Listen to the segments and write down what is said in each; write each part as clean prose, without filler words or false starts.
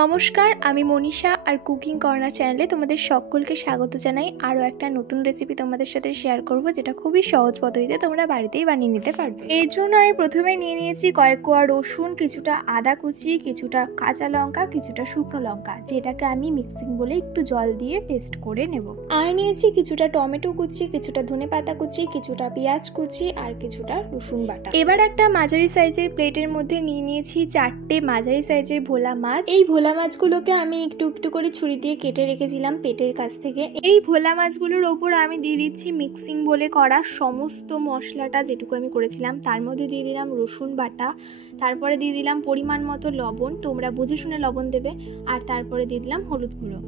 নমস্কার, আমি মনীষা আর cooking corner চ্যানেলে তোমাদের সকলকে স্বাগত জানাই। আরও একটা নতুন রেসিপি তোমাদের সাথে শেয়ার করব, যেটা খুবই সহজ পদ্ধতিতে তোমরা বাড়িতেই বানিয়ে নিতে পারবে। এর জন্য আমি প্রথমে নিয়ে নিয়েছি কয়েক কোয়া রসুন, কিছুটা আদা কুচি, কিছুটা কাঁচা লঙ্কা, কিছুটা শুকনো লঙ্কা, যেটাকে আমি মিক্সিং বলে একটু জল দিয়ে পেস্ট করে নেব। আর নিয়েছি কিছুটা টমেটো কুচি, কিছুটা ধনেপাতা কুচি, কিছুটা পেঁয়াজ কুচি আর কিছুটা রসুন বাটা। এবার একটা মাঝারি সাইজের প্লেটের মধ্যে নিয়ে নিয়েছি 4টে মাঝারি সাইজের ভোলা মাছ। এই ভোলা মাছগুলোকে আমি একটু একটু করে ছুরি দিয়ে কেটে রেখেছিলাম পেটের কাছ থেকে। এই ভোলা মাছগুলোর ওপর আমি দিয়ে দিচ্ছি মিক্সিং বলে করা সমস্ত মশলাটা, যেটুকু আমি করেছিলাম। তার মধ্যে দিয়ে দিলাম রসুন বাটা, তারপরে দিয়ে দিলাম পরিমাণ মতো লবণ, তোমরা বুঝে শুনে লবণ দেবে, আর তারপরে দিয়ে দিলাম হলুদ গুঁড়ো।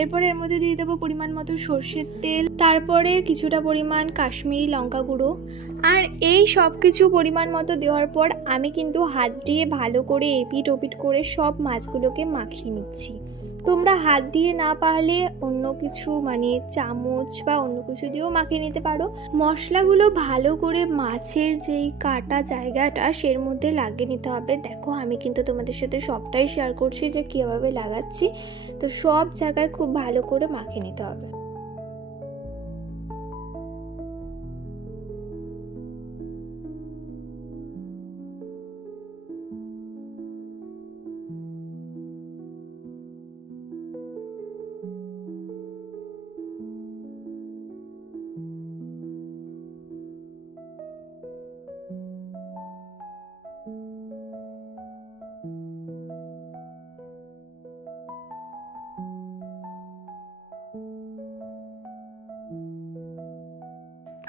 এরপরে এর মধ্যে দিয়ে দেবো পরিমাণ মতো সর্ষের তেল, তারপরে কিছুটা পরিমাণ কাশ্মীরি লঙ্কা গুঁড়ো। আর এই সব কিছু পরিমাণ মতো দেওয়ার পর আমি কিন্তু হাত দিয়ে ভালো করে এপিট ওপিট করে সব মাছগুলোকে মাখিয়ে নিচ্ছি। তোমরা হাত দিয়ে না পারলে অন্য কিছু চামচ বা অন্য কিছু দিয়েও মাখিয়ে নিতে পারো। মশলাগুলো ভালো করে মাছের যেই কাটা জায়গাটা সের মধ্যে লাগিয়ে নিতে হবে। দেখো, আমি কিন্তু তোমাদের সাথে সবটাই শেয়ার করছি যে কীভাবে লাগাচ্ছি। তো সব জায়গায় খুব ভালো করে মাখিয়ে নিতে হবে।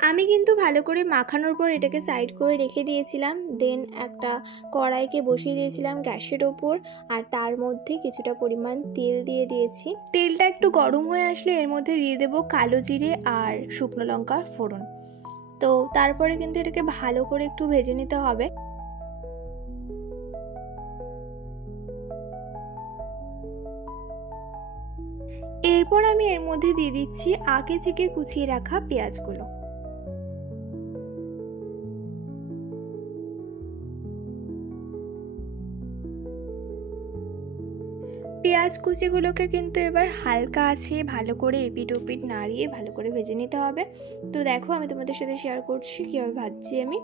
আমি কিন্তু ভালো করে মাখানোর পর এটাকে সাইড করে রেখে দিয়েছিলাম। দেন একটা কড়াইকে বসিয়ে দিয়েছিলাম গ্যাসের ওপর, আর তার মধ্যে কিছুটা পরিমাণ তেল দিয়ে দিয়েছি। তেলটা একটু গরম হয়ে আসলে এর মধ্যে দিয়ে দেবো কালো জিরে আর শুকনো লঙ্কার ফোড়ন। তো তারপরে কিন্তু এটাকে ভালো করে একটু ভেজে নিতে হবে। এরপর আমি এর মধ্যে দিয়ে দিচ্ছি আগে থেকে কুচিয়ে রাখা পেঁয়াজগুলো। পেঁয়াজ কুচিগুলোকে কিন্তু এবার হালকা আছে ভালো করে এপিট ওপিট নাড়িয়ে ভালো করে ভেজে নিতে হবে। তো দেখো, আমি তোমাদের সাথে শেয়ার করছি কীভাবে ভাজছি আমি।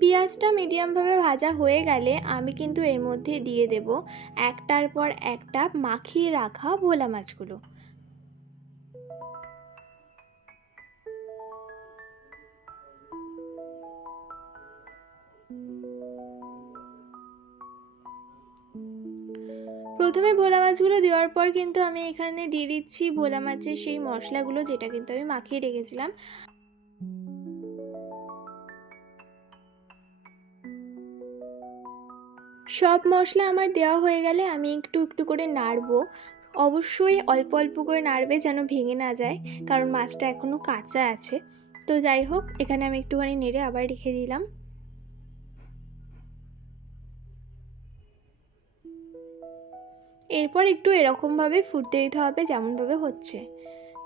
পেঁয়াজটা মিডিয়ামভাবে ভাজা হয়ে গেলে আমি কিন্তু এর মধ্যে দিয়ে দেব একটার পর একটা মাখিয়ে রাখা ভোলা মাছগুলো। প্রথমে ভোলা মাছগুলো দেওয়ার পর কিন্তু আমি এখানে দিয়ে দিচ্ছি ভোলা মাছের সেই মশলাগুলো, যেটা কিন্তু আমি মাখিয়ে রেখেছিলাম। সব মশলা আমার দেওয়া হয়ে গেলে আমি একটু একটু করে নাড়বো। অবশ্যই অল্প অল্প করে নাড়বে যেন ভেঙে না যায়, কারণ মাছটা এখনও কাঁচা আছে। তো যাই হোক, এখানে আমি একটুখানি নেড়ে আবার রেখে দিলাম। এরপর একটু এরকমভাবে ফুটতে দিতে হবে যেমনভাবে হচ্ছে।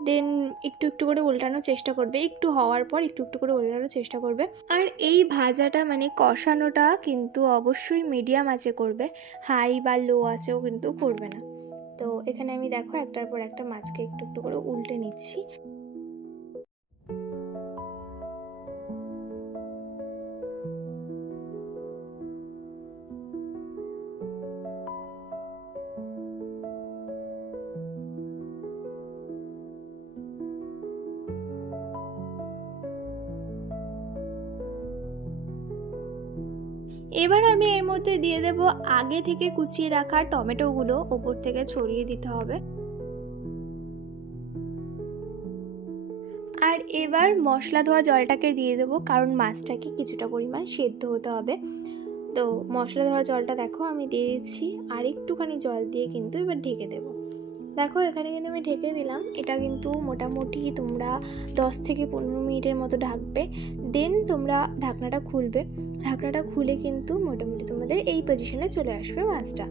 দেন একটু একটু করে উল্টানোর চেষ্টা করবে, একটু হওয়ার পর একটু একটু করে উল্টানোর চেষ্টা করবে। আর এই ভাজাটা কষানোটা কিন্তু অবশ্যই মিডিয়াম আঁচে করবে, হাই বা লো আঁচেও কিন্তু করবে না। তো এখানে আমি দেখো একটার পর একটা মাছকে একটু একটু করে উল্টে নিচ্ছি। এবার আমি এর মধ্যে দিয়ে দেব আগে থেকে কুচিয়ে রাখা টমেটোগুলো, ওপর থেকে ছড়িয়ে দিতে হবে। আর এবার মশলা ধোয়া জলটাকে দিয়ে দেবো, কারণ মাছটাকে কিছুটা পরিমাণ সেদ্ধ হতে হবে। তো মশলা ধোয়া জলটা দেখো আমি দিয়ে দিচ্ছি, আর একটুখানি জল দিয়ে কিন্তু এবার ঢেকে দেবো। দেখো, এখানে কিন্তু আমি ঢেকে দিলাম। এটা কিন্তু মোটামুটি তোমরা 10 থেকে 15 মিনিটের মতো ঢাকবে। দেন তোমরা ঢাকনাটা খুলবে। ঢাকনাটা খুলে কিন্তু মোটামুটি তোমাদের এই পজিশনে চলে আসবে মাছটা।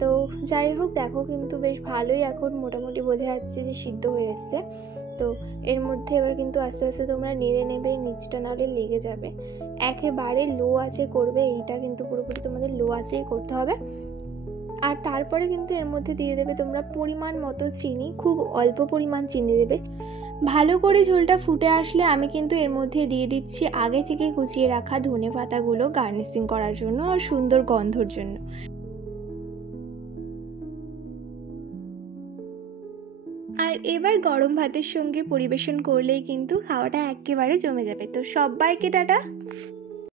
তো যাই হোক, দেখো কিন্তু বেশ ভালোই এখন মোটামুটি বোঝা যাচ্ছে যে সিদ্ধ হয়ে এসছে। তো এর মধ্যে এবার কিন্তু আস্তে আস্তে তোমরা নেড়ে নেবে, নিচটা নাহলে লেগে যাবে। একেবারে লো আঁচে করবে, এইটা কিন্তু পুরোপুরি তোমাদের লো আঁচেই করতে হবে। আর তারপরে কিন্তু এর মধ্যে দিয়ে দেবে তোমরা পরিমাণ মতো চিনি, খুব অল্প পরিমাণ চিনি দেবে। ভালো করে ঝোলটা ফুটে আসলে আমি কিন্তু এর মধ্যে দিয়ে দিচ্ছি আগে থেকে কুচিয়ে রাখা ধনে পাতাগুলো গার্নিশিং করার জন্য আর সুন্দর গন্ধর জন্য। আর এবার গরম ভাতের সঙ্গে পরিবেশন করলেই কিন্তু খাওয়াটা একেবারে জমে যাবে। তো সবাইকে টাটা।